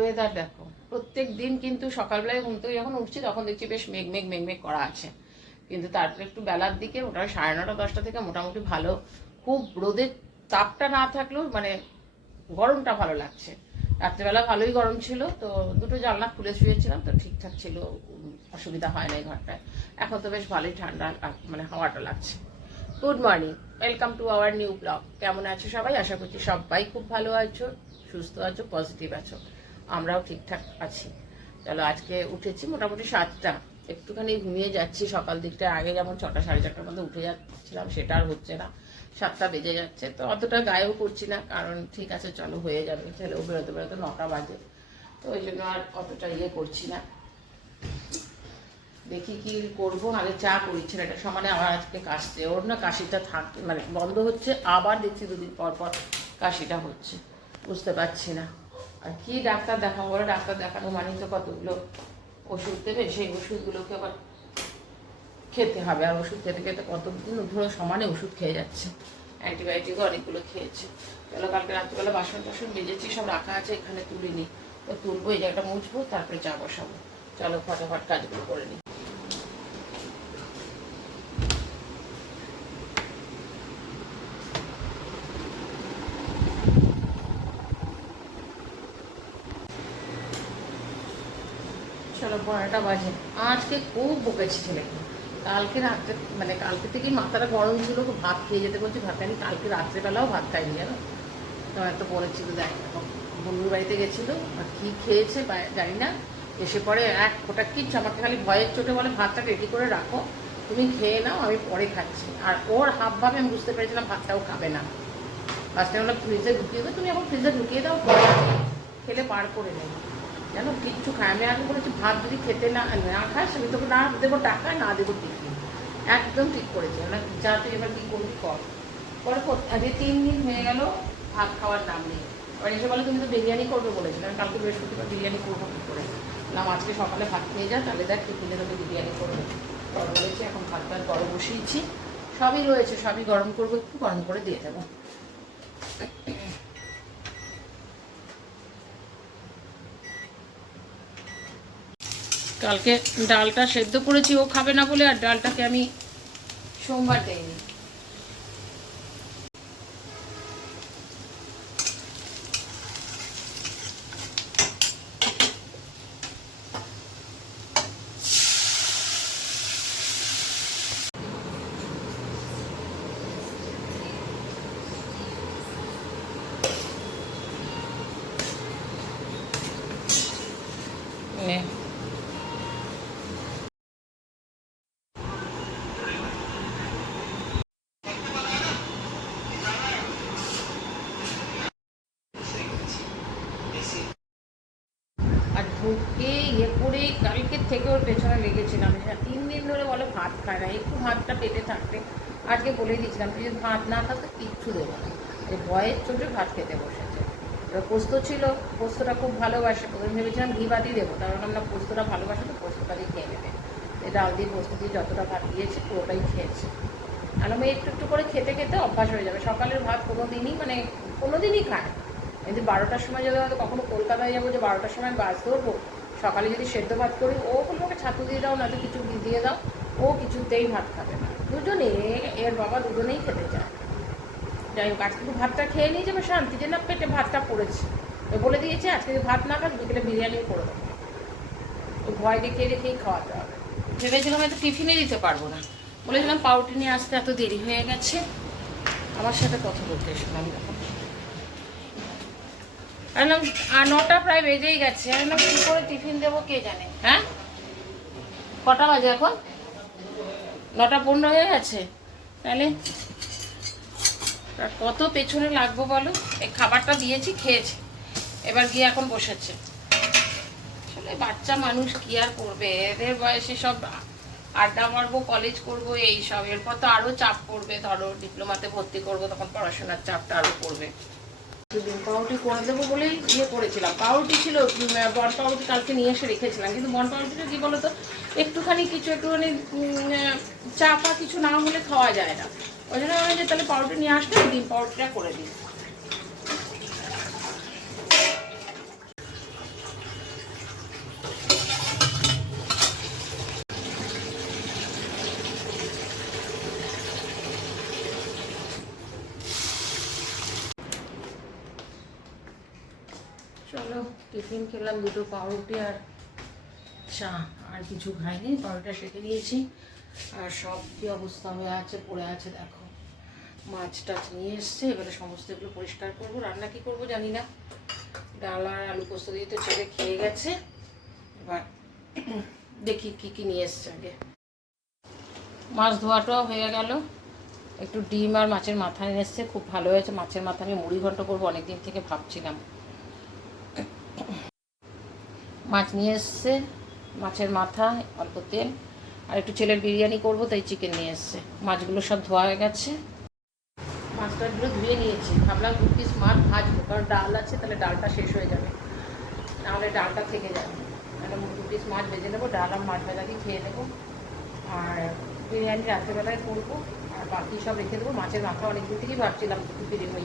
Weather দেখো, প্রত্যেক দিন কিন্তু সকালবেলায় ঘুম থেকে যখন উঠছি তখন দেখছি বেশ মেঘ মেঘ মেঘ মেঘ করা আছে, কিন্তু তারপরে একটু বেলার দিকে মোটামুটি 9:30 10টা থেকে মোটামুটি ভালো, খুব রোদের তাপটা না থাকলেও মানে গরমটা ভালো লাগছে। রাত্রেবেলা ভালোই গরম ছিল, তো দুটো জানলা খুলে শুয়েছিলাম, তো ঠিকঠাক ছিল, অসুবিধা হয় না এই ঘরটায়। এখন তো বেশ ভালোই ঠান্ডা মানে হাওয়াটা লাগছে। Good morning, welcome to our new blog. কেমন আছো সবাই? আশা করছি সবাই খুব ভালো আছো, সুস্থ আছো, পজিটিভ আছো। আমরাও ঠিকঠাক আছি। চলো, আজকে উঠেছি মোটামুটি 7টা, একটুখানি ঘুমিয়ে যাচ্ছি। সকাল দিকটা আগে যেমন 6টা 4:30টার মধ্যে উঠে যাচ্ছিলাম, সেটা আর হচ্ছে না, 7টা বেজে যাচ্ছে। তো অতটা গায়েও করছি না, কারণ ঠিক আছে চলো হয়ে যাবে, ছেলেও বেরোতে বেরোতে 9টা বাজে, তো ওই জন্য আর অতটা করছি না। দেখি কি করবো, আগে চা করি। ছেলেটার সমানে আবার আজকে কাশছে, ওর না কাশিটা থাকে মানে বন্ধ হচ্ছে, আবার দেখছি 2 দিন পর পর কাশিটা হচ্ছে, বুঝতে পারছি না। আর কি ডাক্তার দেখাবো বলো, ডাক্তার দেখানো মানেই তো কতগুলো ওষুধ দেবে, সেই ওষুধগুলোকে আবার খেতে হবে। আর ওষুধ খেতে খেতে কতদিন ধরে সমানে ওষুধ খেয়ে যাচ্ছে, অ্যান্টিবায়োটিকও অনেকগুলো খেয়েছে। চলো, কালকে রাত্রিবেলা বাসন টাসন বেজেছি, সব রাখা আছে, এখানে তুলিনি, তো তুলবো, এই জায়গাটা মুছবো, তারপরে চা বসাবো। চলো ফটাফট কাজগুলো করে নিই। চলো, 12টা বাজে। আজকে খুব বকেছি ছেলেকে। কালকে রাত্রে মানে কালকে থেকেই মাথাটা গরম ছিল, ভাত খেয়ে যেতে বলছি, ভাত খাইনি। কালকে রাত্রেবেলাও ভাত খাইনি জানো, তোমার তো বলেছিল। দেখ, বন্ধুর বাড়িতে গেছিলো, আর কী খেয়েছে জানি না, এসে পরে এক ফোঁটা কিচ্ছু, আমাকে খালি ভয়ের চোটে বলে ভাতটা রেডি করে রাখো, তুমি খেয়ে নাও, আমি পরে খাচ্ছি। আর ওর হাবভাবে আমি বুঝতে পেরেছিলাম ভাতটাও খাবে না। ফার্স্টে আমরা ফ্রিজে ঢুকিয়ে দেবো, তুমি এখন ফ্রিজে ঢুকিয়ে দাও, পরে খেলে পার করে নেবো। জানো, কিচ্ছু খায়। আমি আগে বলেছি ভাত যদি খেতে না খাস, আমি তোকে না দেবো টাকা, না দেবো টিফিন। একদম ঠিক করেছি না, যা তুই এবার কী করবি কর। পরে আজকে 3 দিন হয়ে গেল ভাত খাওয়ার নাম নেই। এবার এসে বলে তুমি তো বিরিয়ানি করবে বলেছিলে, আমি কালকে বৃহস্পতিবার বিরিয়ানি করবো কী করে। নাম আজকে সকালে ভাত খেয়ে যা, তাহলে দেখ টিফিনে তোকে বিরিয়ানি করবে। গরম রয়েছে, এখন ভাতটা গরম বসিয়েছি, সবই রয়েছে, সবই গরম করবো, একটু গরম করে দিয়ে দেবো। কালকে ডালটা সেদ্ধ করেছি, ও খাবে না বলে, আর ডালটাকে আমি সোমবার দেইনি। আর ঢুকে করে কালকের থেকে ওর পেছনে লেগেছিলাম। 3 দিন ধরে বলে ভাত খায় না, একটু ভাতটা পেটে থাকতে। আজকে বলে দিয়েছিলাম তুই যদি ভাত না খাস তো কিচ্ছু দেবো না। এই ভয়ের চোটে ভাত খেতে বসেছে। এবার পোস্ত ছিল, পোস্তটা খুব ভালোবাসে। প্রথমে ভেবেছিলাম ঘি বাতি দেবো, কারণ আমরা পোস্তটা ভালোবাসে, তো পোস্তটা দিয়ে খেয়ে নেবে। এই ডাল দিয়ে পোস্ত দিয়ে যতটা ভাত দিয়েছে পুরোটাই খেয়েছে। আর আমি একটু একটু করে খেতে খেতে অভ্যাস হয়ে যাবে। সকালের ভাত কোনো দিনই খায়। যদি 12টার সময় যদি হয়তো কখনো কলকাতায় যাবো, যে 12টার সময় বাস ধরবো, সকালে যদি সেদ্ধ ভাত করি, ও বলবো ওকে ছাতু দিয়ে দাও, না তো কিছু দিয়ে দাও, ও কিছুতেই ভাত খাবে না। দুজনে, এর বাবা দুজনেই খেতে চায়। যাই হোক, আজকে ভাতটা খেয়ে নিয়ে যাবে শান্তি, যে না পেটে ভাতটা পড়েছে। বলে দিয়েছে আজকে যদি ভাত না খাস বিকেলে বিরিয়ানি করে দেবো। ওই ভয় দেখিয়ে রেখেই খাওয়াতে হবে। ভেবেছিলাম হয়তো টিফিনে দিতে পারবো না, বলেছিলাম পাউরুটি নিয়ে আসতে, এত দেরি হয়ে গেছে। আমার সাথে কথা বলতে এসেছিলাম যখন, একদম 9টা প্রায় বেজেই গেছে। একদম কী করে টিফিন দেবো কে জানে। হ্যাঁ, কটা বাজে এখন? 9টা 15 হয়ে গেছে। তাহলে কত পেছনে লাগবো বলো। এই খাবারটা দিয়েছি, খেয়েছে, এবার গিয়ে এখন বসেছে। আসলে বাচ্চা মানুষ কি আর করবে, এদের বয়সে সব আড্ডা মারবো, কলেজ করবো, এই সব। এরপর তো আরও চাপ পড়বে, ধরো ডিপ্লোমাতে ভর্তি করবো, তখন পড়াশোনার চাপটা আরও পড়বে। পাউরুটি করে দেবো বলেই করেছিলাম। পাউরুটি ছিল, বন পাউরুটি কালকে নিয়ে এসে রেখেছিলাম, কিন্তু বন পাউরুটিটা কী বলো তো, একটুখানি চাপা কিছু না হলে খাওয়া যায় না। ওই জন্য আমি যে তাহলে পাউরুটি নিয়ে আসলে ডিম পাউরুটিটা করে দিই। টিফিন খেলাম, দুটো পাউরুটি আর চা, আর কিছু খাইনি। পাউরুটিটা সেঁকে নিয়েছি। আর সব কী অবস্থা হয়ে আছে, পড়ে আছে দেখো। মাছ টাছ নিয়ে এসছে, এবারে সমস্ত এগুলো পরিষ্কার করবো। রান্না কী করবো জানি না। ডাল আর আলু পোস্ত দিয়ে তো ছেলে খেয়ে গেছে। এবার দেখি কী কী নিয়ে এসছে আগে। মাছ ধোয়াটাও হয়ে গেল। একটু ডিম আর মাছের মাথা নিয়ে এসছে, খুব ভালো হয়েছে। মাছের মাথা নিয়ে মুড়ি ঘন্ট করবো, অনেকদিন থেকে ভাবছিলাম। মাছ নিয়ে এসছে, মাছের মাথা, অল্প তেল, আর একটু ছেলের বিরিয়ানি করবো, তাই চিকেন নিয়ে এসছে। মাছগুলো সব ধোয়া হয়ে গেছে। মাছটাগুলো ধুয়ে নিয়েছি। ভাবলাম 2 পিস মাছ ভাজবো, কারণ ডাল আছে, তাহলে ডালটা শেষ হয়ে যাবে, নাহলে ডালটা থেকে যাবে। মানে 2 পিস মাছ ভেজে নেবো, ডাল আর মাছ ভাজা দিয়ে খেয়ে নেবো। আর বিরিয়ানি রাত্রেবেলায় করবো, আর বাকি সব রেখে দেবো। মাছের মাথা অনেকদিন থেকেই ভাবছিলাম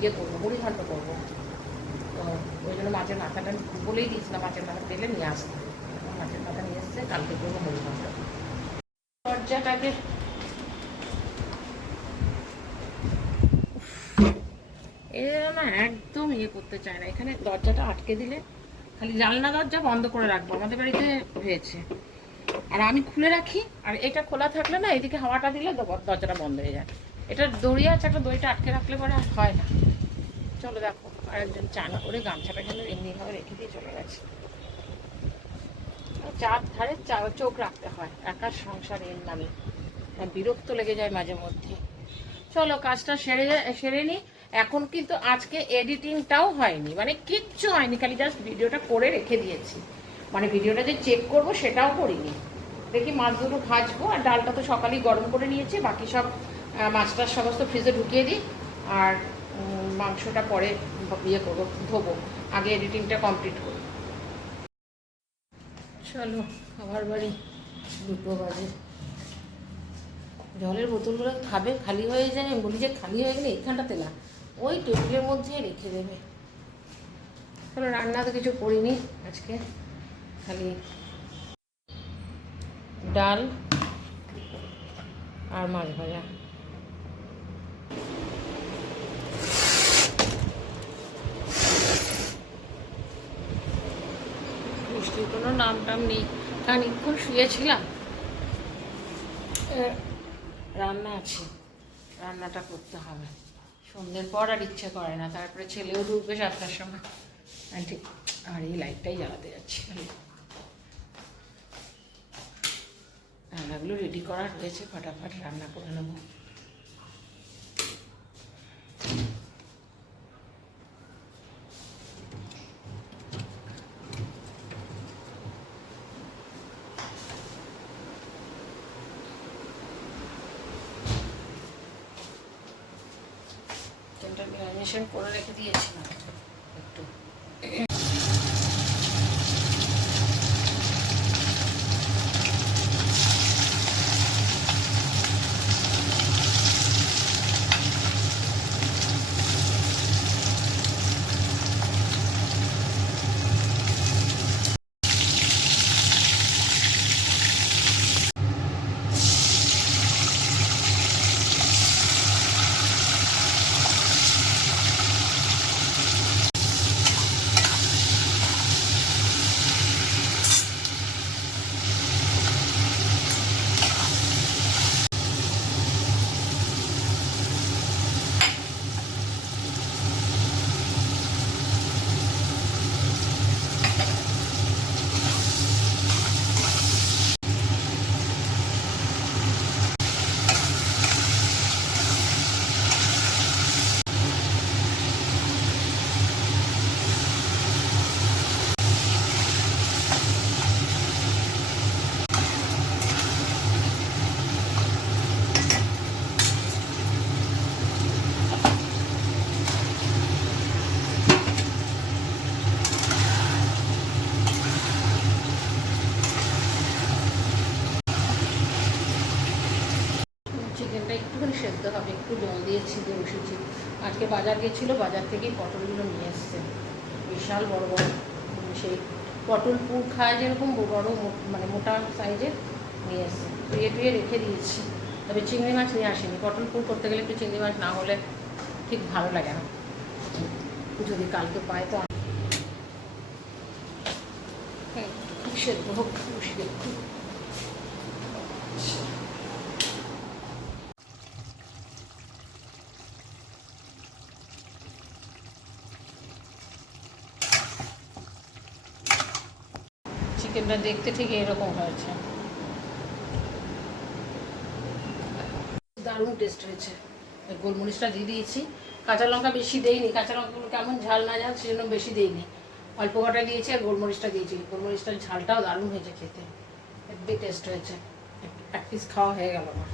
ইয়ে করবো, মুড়ি ঘন্ট করবো। তো ওই জন্য মাছের মাথাটা বলেই দিয়েছিলাম, মাছের মাথা পেলে নিয়ে আসতে। মাছের মাথা নিয়ে এসছে, কালকে করবো মুড়ি ঘন্ট। দরজাটাকে এরা না একদম ইয়ে করতে চায় না। এখানে দরজাটা আটকে দিলে, খালি জানলা দরজা বন্ধ করে রাখবো, আমাদের বাড়িতে হয়েছে। আর আমি খুলে রাখি, আর এটা খোলা থাকলে না, এদিকে হাওয়াটা দিলে দরজাটা বন্ধ হয়ে যায়। এটা দড়ি আছে, একটা দড়িটা আটকে রাখলে পরে আর হয় না। চলো দেখো, আর একজন চান করে গামছাটা যেন এমনিভাবে রেখে দিয়ে চলে গেছে। চার ধারে চোখ রাখতে হয়, একার সংসার এর নামে। বিরক্ত লেগে যায় মাঝে মধ্যে। চলো কাজটা সেরে নিই। এখন কিন্তু আজকে এডিটিংটাও হয়নি, মানে কিচ্ছু হয়নি, খালি জাস্ট ভিডিওটা করে রেখে দিয়েছি। মানে ভিডিওটা যে চেক করবো সেটাও করিনি। দেখি মাছ দুটো ভাজবো, আর ডালটা তো সকালেই গরম করে নিয়েছি। বাকি সব মাছটার সমস্ত ফ্রিজে ঢুকিয়ে দিই, আর মাংসটা পরে ইয়ে করবো, ধোবো। আগে এডিটিংটা কমপ্লিট করি। চলো খাবার বাড়ি, 2 বাজে। জলের বোতলগুলো খাবে, খালি হয়ে যায়। আমি বলি যে খালি হয়ে গেলে এইখানটাতে না, ওই টেবিলের মধ্যে রেখে দেবে। চলো, রান্না তো কিছু করিনি আজকে, খালি ডাল আর মাছ ভাজা। বৃষ্টির কোনো নাম টাম নেই, খানিকক্ষণ শুয়েছিলাম। রান্না আছে, রান্নাটা করতে হবে। সন্ধ্যের পর আর ইচ্ছে করে না, তারপরে ছেলেও ঢুকবে 7টার সময়। ঠিক, আর এই লাইটটাই জ্বালাতে যাচ্ছি খালি। রান্নাগুলো রেডি করা রয়েছে, ফটাফট রান্না করে নেবো। ম্যারিনেশন করে রেখে দিয়েছিলাম একটু। চিকেনটা একটুখানি সেদ্ধ হবে, একটু জল দিয়ে ছিঁড়ে বসেছি। আজকে বাজার গেছিলো, বাজার থেকেই পটলগুলো নিয়ে এসছে, বিশাল বড় বড়। সেই পটল পুর খায় যেরকম বড়, মানে মোটা সাইজের নিয়ে এসছে। ধুয়ে টুয়ে রেখে দিয়েছি। তবে চিংড়ি মাছ নিয়ে আসেনি। পটল পুর করতে গেলে একটু চিংড়ি মাছ না হলে ঠিক ভালো লাগে না। যদি কালকে পায় তো সেদ্ধ হোক বসিয়ে একটু। চিকেনটা দেখতে ঠিক এরকম হয়েছে, দারুণ টেস্ট হয়েছে। গোলমরিচটা দিয়ে দিয়েছি, কাঁচা লঙ্কা বেশি দেইনি, কাঁচা লঙ্কাগুলো কেমন ঝাল না ঝাল সেজন্য বেশি দেইনি, অল্প কটা দিয়েছি আর গোলমরিচটা দিয়েছি। গোলমরিচটার ঝালটাও দারুণ হয়েছে খেতে, হেভি টেস্ট হয়েছে। এক পিস খাওয়া হয়ে গেল আমার।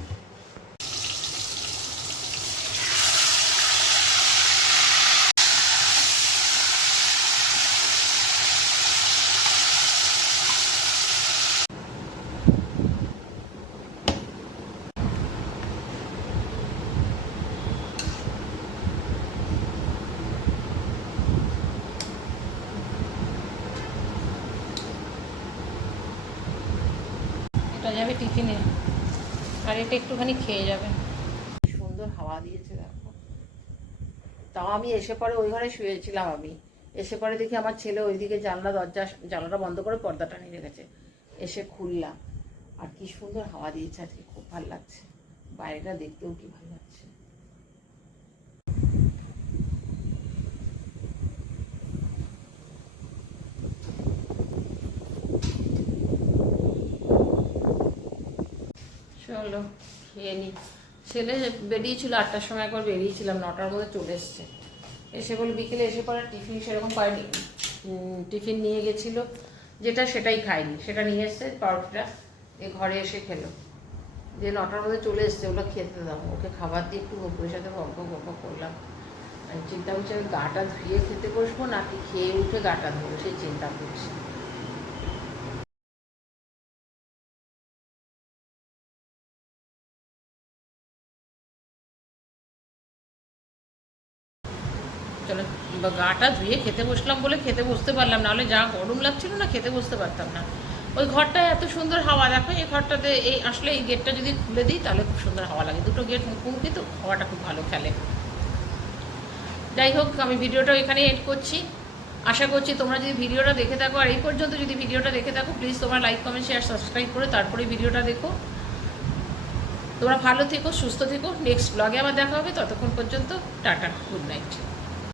এটা যাবে টিফিনে, আর এটা একটুখানি খেয়ে যাবে। সুন্দর হাওয়া দিয়েছে দেখো। তাও আমি এসে পরে ওই ঘরে শুয়েছিলাম, আমি এসে পরে দেখি আমার ছেলে ওইদিকে জানলাটা বন্ধ করে পর্দাটা নিয়ে রেখেছে, এসে খুললাম, আর কি সুন্দর হাওয়া দিয়েছে আজকে, খুব ভালো লাগছে, বাইরেটা দেখতেও কি ভালো লাগছে। চলো খেয়ে নি। ছেলে বেরিয়েছিল 8টার সময়, একবার বেরিয়েছিলাম, 9টার মধ্যে চলে এসছে। এসে বলে বিকেলে এসে পরে টিফিন সেরকম পাইনি, টিফিন নিয়ে গেছিলো যেটা সেটাই খায়নি, সেটা নিয়ে এসছে পাউরুটিটা, এ ঘরে এসে খেলো। যে 9টার মধ্যে চলে এসছে, ওগুলো খেতে দাও, ওকে খাবার দিয়ে একটু বকুরের সাথে গল্প করলাম। আমি চিন্তা করছি আমি গাটা ধুয়ে খেতে বসবো নাকি খেয়ে উঠে গাটা ধরবো, সেই চিন্তা করছি। চলো গাটা ধুয়ে খেতে বসলাম বলে খেতে বসতে পারলাম, নাহলে যা গরম লাগছিল না, খেতে বসতে পারতাম না। ওই ঘরটায় এত সুন্দর হাওয়া, দেখো এই ঘরটাতে এই আসলে এই গেটটা যদি খুলে দিই তাহলে খুব সুন্দর হাওয়া লাগে, দুটো গেট মুখোমুখি তো হাওয়াটা খুব ভালো খেলে। যাই হোক, আমি ভিডিওটা এখানে এড করছি। আশা করছি তোমরা যদি ভিডিওটা দেখে থাকো, আর এই পর্যন্ত যদি ভিডিওটা দেখে থাকো, প্লিজ তোমরা লাইক কমেন্ট শেয়ার সাবস্ক্রাইব করে তারপরে ভিডিওটা দেখো। তোমরা ভালো থেকো, সুস্থ থেকো, নেক্সট ব্লগে আবার দেখা হবে, ততক্ষণ পর্যন্ত টাটা, গুড নাইট।